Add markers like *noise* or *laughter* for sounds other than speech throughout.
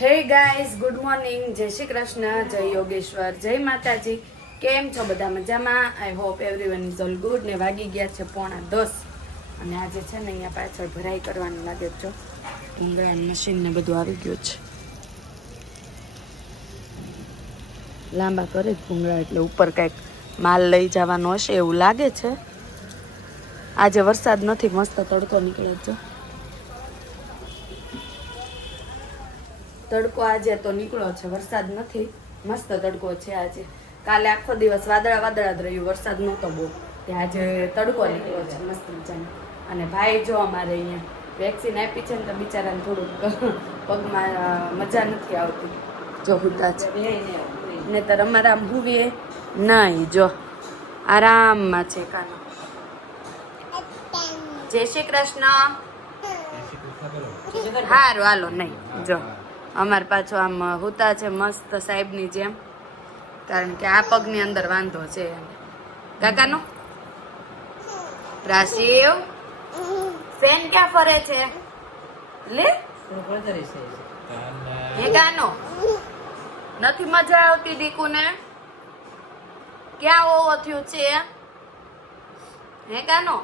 Hey guys, good morning. જય શ્રી કૃષ્ણ, જય યોગેશ્વર, જય માતાજી. કેમ છો બધા મજામાં? I hope everyone is all good ને વાગી ગયા છે પોણા દસ. અને આજે છે ને અહીંયા પાછળ ભરાઈ કરવાનું લાગે છો. ભૂંગળાનું મશીન ને બધું આવી ગયું છે. લાંબા કરે ભૂંગળા એટલે ઉપર કાંઈક માલ લઈ જવાનો હશે એવું લાગે છે. આજે વરસાદ નથી, મસ્ત તડકો નીકળે છે. તડકો આજે તો નીકળ્યો છે વરસાદ નથી. મસ્ત તડકો છે આજે. કાલે આખો દિવસ વાદળા વાદળા જ રહ્યું વરસાદ નહોતો બહુ. તે આજે તડકો નીકળ્યો છે મસ્ત મજાનો. અને ભાઈ જો અમારે અહીંયા વેક્સિન આપી છે ને તો બિચારાને થોડુંક *laughs* પગમાં મજા નથી આવતી. જો હુતા છે નહીતર અમારા આમ હુવીએ નહીં જો. આરામમાં છે કાનો. જય શ્રી કૃષ્ણ. હારું હાલો નહીં જો. અમાર પાછો આમ હુતા છે, મસ્ત સાહેબની જેમ. કારણ કે આ પગની અંદર વાંધો છે. કાકાનો? પ્રાસીવ ફેન ક્યાં ફરે છે? લે? કાનો નથી મજા આવતી દીકુને? ક્યાં ઓવો થયું છે? હે કાનો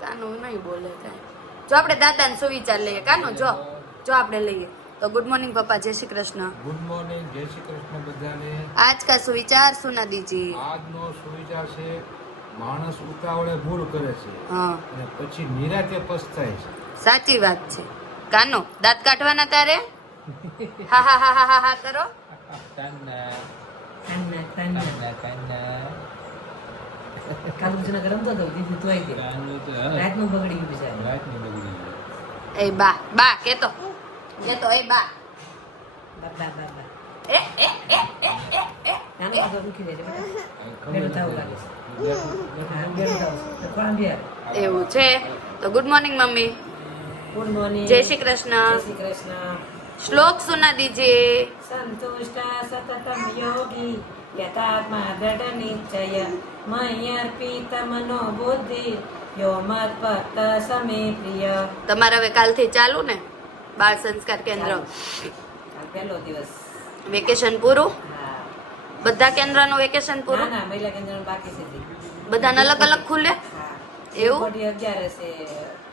કાનો નહીં બોલે કાંઈ. જો આપણે દાદાને સુવિચાર લઈએ. કાનો, જો? જો આપણે લઈએ. તો ગુડ મોર્નિંગ પપ્પા. જય શ્રી કૃષ્ણ. ગુડ મોર્નિંગ જય શ્રી કૃષ્ણ બધાને. આજ કા સુવિચાર સુના દીજી. આજનો સુવિચાર છે માણસ ઉતાવળે ભૂલ કરે છે હા. અને પછી નિરાતે પસ્તાય છે. સાચી વાત છે. કાનો દાંત કાઢવાના તારે? હા હા હા હા હા હા કરો. તન્ના. એ બા બા કેતો. કેતો એ બા એ એ એ એ એ એ એવું છે તો good morning mummy good morning જય શ્રી કૃષ્ણ જય શ્રી કૃષ્ણ શ્લોક સુના દીજે સંતુષ્ટ સતતમ યોગી યથાત્મા દ્રઢ નિશ્ચય મય્યર્પિત મનો બુદ્ધિ યો મત ભક્ત સમે પ્રિય તમારે હવે કાલથી ચાલુ ને? બાળ સંસ્કાર કેન્દ્ર. પહેલો દિવસ. વેકેશન પૂરું? બધા કેન્દ્રનું વેકેશન પૂરું? ના મહિલા કેન્દ્રનું બાકી છે. બધાને અલગ અલગ ખુલે? એવું? મોટી અગિયાર હશે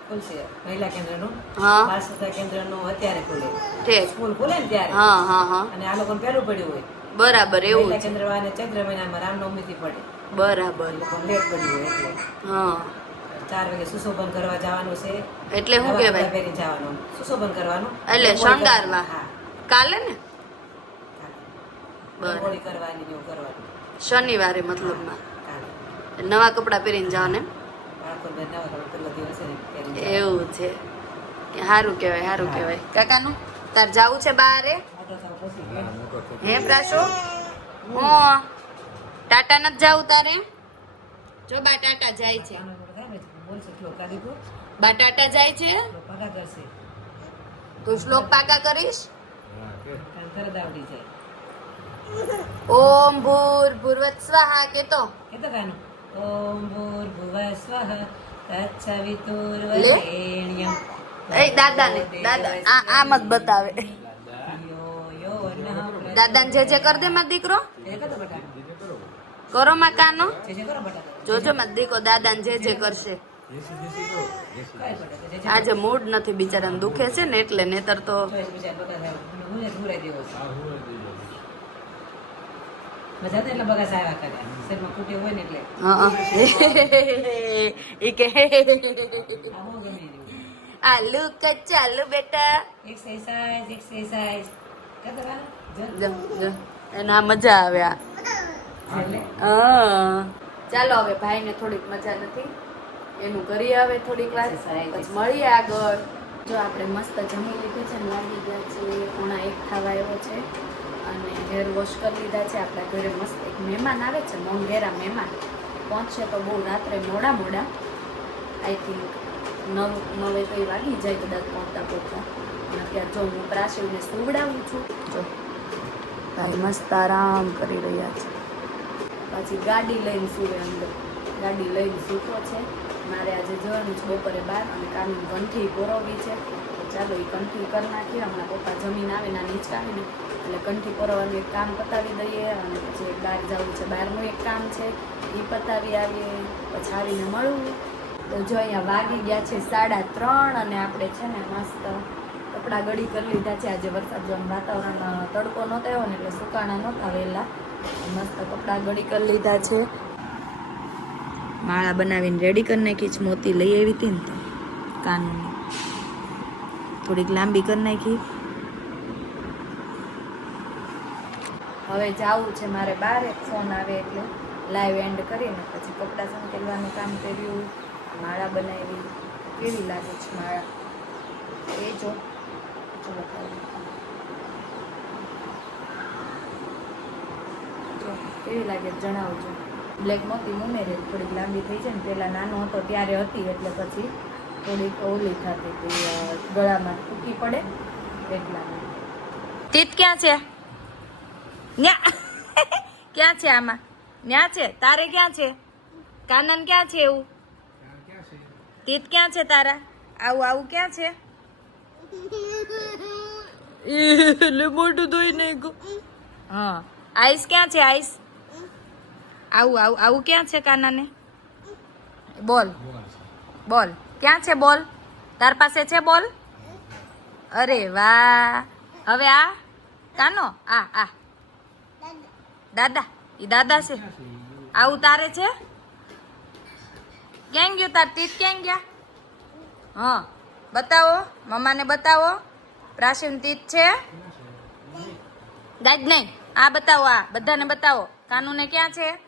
ખુલશે મહિલા કેન્દ્રનું. હા. બાળ સંસ્કાર કેન્દ્રનું અત્યારે ખુલે. ઠીક. સ્કૂલ ખુલે ને ત્યારે? હા હા હા. અને આ લોકોને પહેલું પડ્યું હોય. બરાબર એવું મહિલા કેન્દ્ર ચૈત્ર મહિનામાં રામનવમીથી પડે. બરાબર. લેટ પડ્યું હોય એટલે. હા. ચાર વાગે સુશોભન કરવા જવાનું છે. એટલે શું કહેવાય? પહેરી જવાનું. સુશોભન કરવાનું. એટલે શણગારવા. હા. કાલે ને? કાલે. કરવાની એવું કરવાનું. શનિવારે મતલબમાં? નવા કપડાં પહેરીને જવાને. એવું છે. સારું કહેવાય સારું કહેવાય. કાકાનું? તાર જાવું છે બારે? હે પ્રાશો? હું? ટાટા નથી જાવું તારે? જો બા ટાટા જાય છે. આનો બધો થાય ને, બોલશે શ્લોક કાઢી તું, બા ટાટા જાય છે તો શ્લોક પાકા કરીશ ઓમ ભૂર ભૂર્વત સ્વાહા કેતો? કેતો ગાનું? ઓમ ભૂર્ભુવઃ સ્વઃ તત્સવિતુર્વરેણ્યમ એ દાદા ને દાદા આ આમ જ બતાવે. યો યો દાદાને જે જે કર દે માં દીકરો. એ કતો બટા. કરો માં કાનો. જોજો માં દીકરો દાદાને જે જે કરશે. આજે મૂડ નથી બિચારાને દુખે છે ને એટલે નેતર તો આલુ *laughs* કચાલુ બેટા. એક્સરસાઇઝ એક્સરસાઇઝ એના મજા આવે આ. ચાલો હવે ભાઈને થોડીક મજા નથી. એનું કરી આવે થોડીક વાર. પછી મળીએ આગળ. જો આપણે મસ્ત જમી લીધું છે લાગી ગયા છે પોણા એક થવા આવ્યો છે. અને હેર વોશ કરી લીધા છે આપણા ઘરે મસ્ત એક મહેમાન આવે છે મોંઘેરા મહેમાન. પહોંચશે તો બહુ રાત્રે મોડા મોડા. આઈ થિંક નવ નવે કઈ વાગી જાય કદાચ પહોંચતા પહોંચતા. અને અત્યારે જો હું પ્રાસીને સુવડાવું છું. જો. ભાઈ મસ્ત આરામ કરી રહ્યા છે. પછી ગાડી લઈને સુવે અંદર. ગાડી લઈને સૂતો છે. મારે આજે જવાનું છે બપોરે બાર અને કાનની કંઠી પોરવવી છે. ચાલો એ કંઠી કરી નાખીએ. હમણાં પપ્પા જમીન આવે ના નીચકાવીને એટલે કંઠી પોરવવાનું એક કામ પતાવી દઈએ અને પછી એક બહાર જવું છે. બહારનું એક કામ છે એ પતાવી આવીએ, પછી આવીને મળવું તો જો અહીંયા વાગી ગયા છે સાડા ત્રણ અને આપણે છે ને મસ્ત કપડાં ગળી કરી લીધા છે. આજે વરસાદ જેવું વાતાવરણ તડકો નહોતો આવ્યો ને એટલે સુકાણા નહોતા વહેલા. મસ્ત કપડાં ગળી કરી લીધા છે. માળા બનાવીને રેડી કરી નાખી છે મોતી લઈ આવી હતી ને કાનૂની. થોડીક લાંબી કરી નાખી. હવે જાવું છે મારે બહાર એક ફોન આવે એટલે લાઈવ એન્ડ કરીને પછી કપડાં સંકેલવાનું કામ કર્યું, માળા બનાવી, કેવી લાગે છે માળા? એ જો કેવી લાગે જણાવજો. બ્લેક મોતી ઉમેરે થોડીક લાંબી થઈ છે ને પહેલાં નાનો હતો ત્યારે હતી એટલે પછી થોડીક ઓલી થતી હતી ગળામાં ટૂંકી પડે એટલા તીત ક્યાં છે? ન્યા. *laughs* ક્યાં છે આમાં? ન્યા છે? તારે ક્યાં છે? કાનન ક્યાં છે એવું? ત્યાં ક્યાં છે તીત ક્યાં છે તારા? આવું આવું ક્યાં છે? *laughs* એટલે મોટું ધોઈ નાખ્યું. હા. આઈસ ક્યાં છે આઈસ? આવું આવું આવું ક્યાં છે કાનાને? બોલ. બોલ. ક્યાં છે બોલ? તાર પાસે છે બોલ? અરે વાહ. હવે આ? કાનો? આ આ. દાદા. એ દાદા છે. આવું તારે છે? ક્યાં ગયું? તાર તીત ક્યાં ગયા? હા. બતાવો. મમ્માને બતાવો. પ્રાચીન તીત છે? દાદ નહીં. આ બતાવો આ. બધાને બતાવો. કાનુને ક્યાં છે?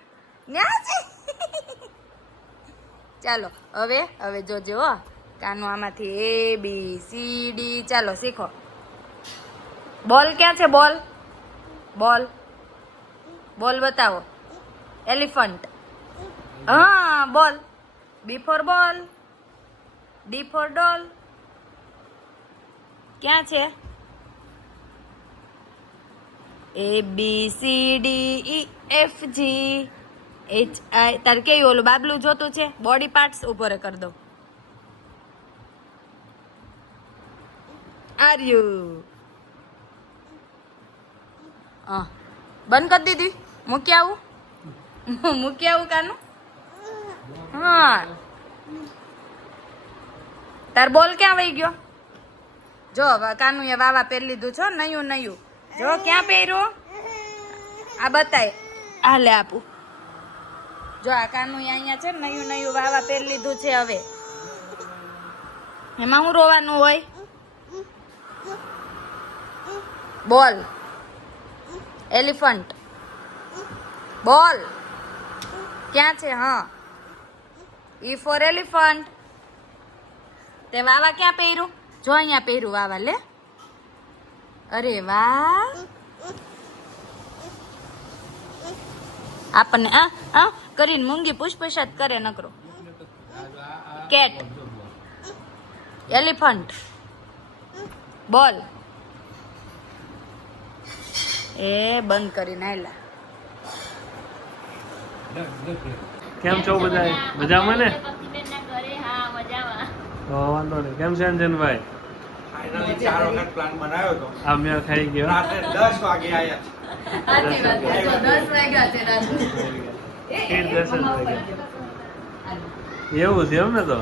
ચાલો, હવે હવે જોજો હો. કાનો આમાંથી એ બી સી ડી ચાલો, શીખો. બોલ, ક્યાં છે બોલ? બોલ. બોલ બતાવો. એલિફન્ટ હા, બોલ. B for ball D for doll ક્યાં છે? A B C D E F G H તારે કેવું ઓલું બાબલું જોતું છે? બોડી પાર્ટ્સ રે કરી દો. આર યુ બંધ કરી દીધી? મૂકી આવું? *laughs* મૂકી આવું કાનું? હા. તાર બોલ ક્યાં વહી ગયો? જો કાનું એ વાવા પહેરી લીધું છો નયું નયું. જો, ક્યાં પહેર્યો? આ બતાય. આ લે આપું. જો આ કાનું અહીંયા છે નયું નયું વાવા પહેરી લીધું છે હવે. એમાં હું રોવાનું હોય? બોલ. એલિફન્ટ. બોલ. ક્યાં છે? હા. E for elephant. તે વાવા ક્યાં પહેર્યું? જો અહીંયા પહેર્યું વાવા, લે. અરે વાહ. આપણને આ આ કરીને મૂંગી પુષ્પસાદ કરે નકરો. કેટ. એલિફન્ટ. બોલ. એ બંધ કરીને આયલા. કેમ છો બધા મજામાં ને? વાંધો નહીં. કેમ છે અંજનભાઈ? ફાઇનલી ચાર વખત પ્લાન બનાવ્યો હતો આ મેળ ખાઈ ગયો દસ વાગે આવ્યા સાચી વાત છે જો દસ વાગ્યા છે રાત્રે કેટ દસ જ વાગ્યા. એવું છે એમ ને તો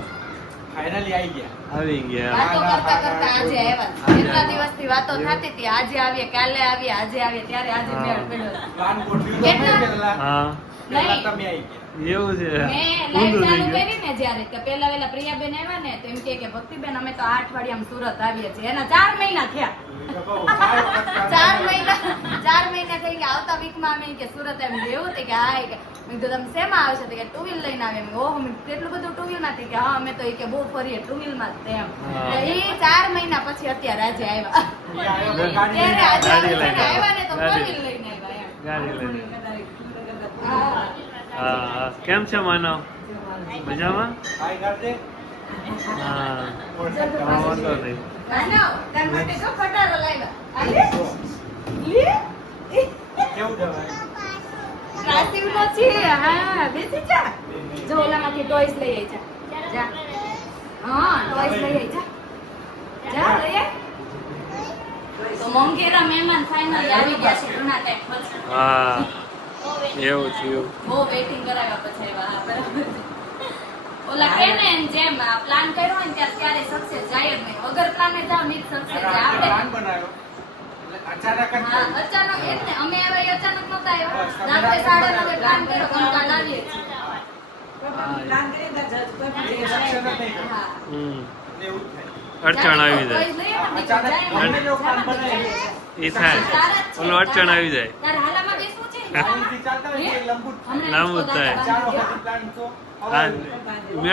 ફાઇનલી આવી ગયા આવી ગયા વાતો કરતા કરતા આજે આવ્યા કેટલા દિવસથી વાતો થતી હતી આજે આવીએ કાલે આવીએ આજે આવીએ ત્યારે આજે મેળ પડ્યો પ્લાન ગોઠવ્યું તો કેટલા? પહેલા હા પહેલા નહીં. તમે આવી ગયા એવું છે મેં ઊંધું લાઈવ ચાલુ થઈ ગયું કરી ને જ્યારે કે પહેલા વેલા પ્રિયાબેન આવ્યા ને તો એમ કહે કે ભક્તિબેન અમે તો આ અઠવાડિયામાં સુરત આવીએ છીએ એના ચાર મહિના થયા એ તો કહું, ચાર વખત plan ચાર બનાવ્યો. મહિના ચાર મહિના થઈ ગયા આવતા વીકમાં અમે કે સુરત એમ એવું તે કે હા એ કે મેં કીધું તમે શેમાં આવશો તો કે ટુ વ્હીલ લઈને આવે. મેં ઓહ મેં કેટલું બધું ટુ વ્હીલમાંથી કે હા અમે તો એ કે બહુ ફરીએ ટુ વ્હીલમાં જ તેમ એ ચાર મહિના પછી અત્યારે આજે આવ્યા. ત્યારે આજે છે આવ્યા. ને તો ફોર વ્હીલ લઈને આવ્યા એમ. કેમ છે માનવ? મજામાં. કેવું જવાય? પ્લાસ્ટિકનો છે હા બેસી જા. જો ઓલામાંથી ટોયસ લઈ આવી જા. જા. હા ટોયસ લઈ આવી જા. જા લઈએ? તો મંગેરા મહેમાન ફાઇનલી આવી ગયા છે ઘણા ટાઈમ પછી હા એવું થયું બહુ વેઇટિંગ કરાવ્યા પછી આવ્યા. બરાબર ઓલા કે ને એમ જેમ પ્લાન કર્યો હોય ને ત્યાં ક્યારે સક્સેસ જાય જ નહીં. વગર પ્લાને જાવ નહીં સક્સેસ જાય. આપણે પ્લાન બનાવ્યો. અચાનક હા અચાનક એ ને અમે હવે અચાનક નતા આવ્યા. રાત્રે સાડા નવે પ્લાન કર્યો તો કાલ આવીએ છીએ. પ્લાન કરીએ જજ કોઈ પણ એ જગ્યાએ success જ નહીં. થયું. હા. હમ. એટલે એવું જ થાય. અડચણ આવી જાય. એ થાય. ઓલું અડચણ આવી જાય. લંબુ જ થાય. લાંબુ જ તો દાદા થાય. ચાર બાંધી વખત plan તો હા અવાજ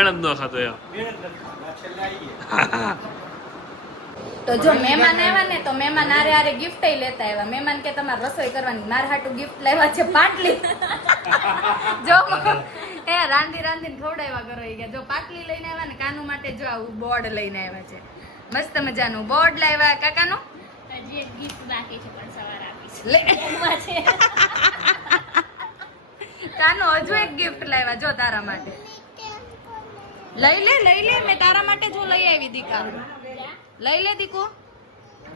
જ ન ખાતો એમ *laughs* મેળ જ નથી ખાતો. છેલ્લે આવી ગયા. તો જો મહેમાન આવ્યા ને તો મહેમાન આરે આરે ગિફ્ટ લેતા આવ્યા. મહેમાન કે તમારે રસોઈ કરવાની મારા હાટું ગિફ્ટ લાવ્યા છે પાટલી. *laughs* જો એ રાંધી રાંધીને ખવડાવ્યા કરો ગયા જો પાટલી લઈને આવ્યા ને કાનુ માટે જો આવું બોર્ડ લઈને આવ્યા છે. મસ્ત મજાનું. બોર્ડ લાવ્યા કાકાનું? હજી એક ગિફ્ટ બાકી છે પણ સવાર આપીશ. લે. *laughs* કાનો હજુ એક ગિફ્ટ લાવ્યા. જો તારા માટે. લઈ લે લઈ લે. મેં તારા માટે જો લઈ આવી દીકા લઈ લે દીકુ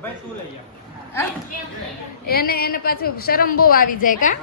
ભાઈ તું લઈ આવ. હા? એને એને પાછું શરમ બહુ આવી જાય કા.